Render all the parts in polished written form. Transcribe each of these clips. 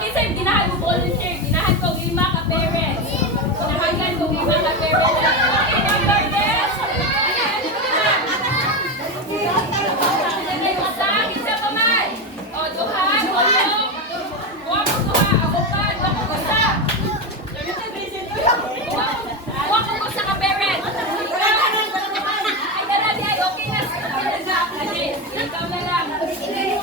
Okay, sir, ginahan ko volunteer. Ginahan ko 5 ka parents. Ginahan ko 5 ka parents. Okay, number this. Isa pa man. O, duha. Huwag ko duha. Ako pa. Huwag ko isa. Huwag ko sa ka parents. Ay, dali ay. Okay na. Okay, ikaw na lang. Sige.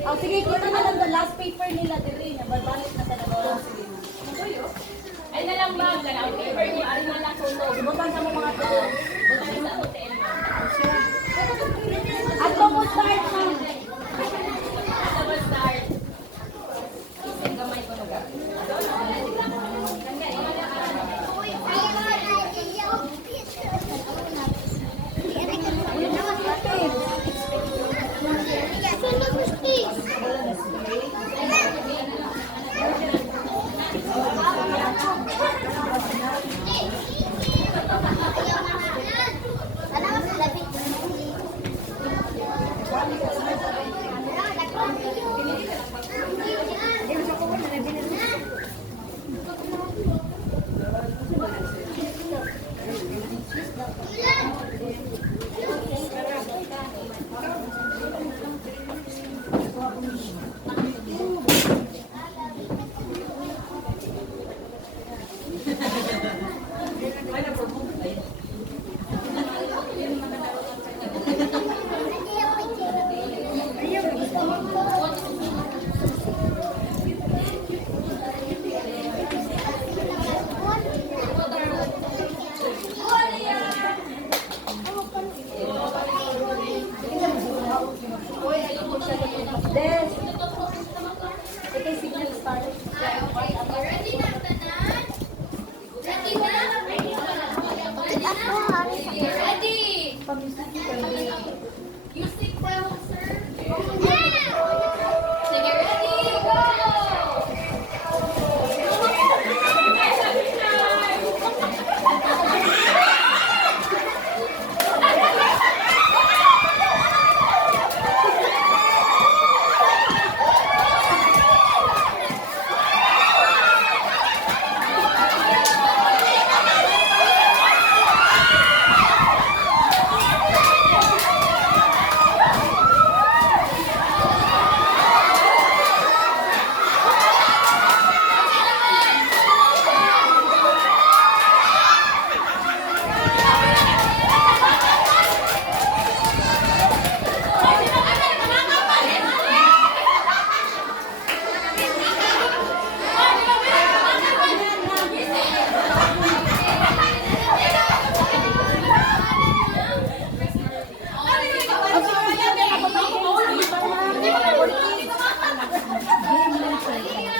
Oh, sige, kita na lang the last paper nila dire na babalik na talaga. Ay na lang ma'am, ang paper niyo, ay na lang tulog. Bukan sa mga to. Bukan sa hotel. At mo start ma'am. At mo start. Isang gamay ko na. Okay, signal start.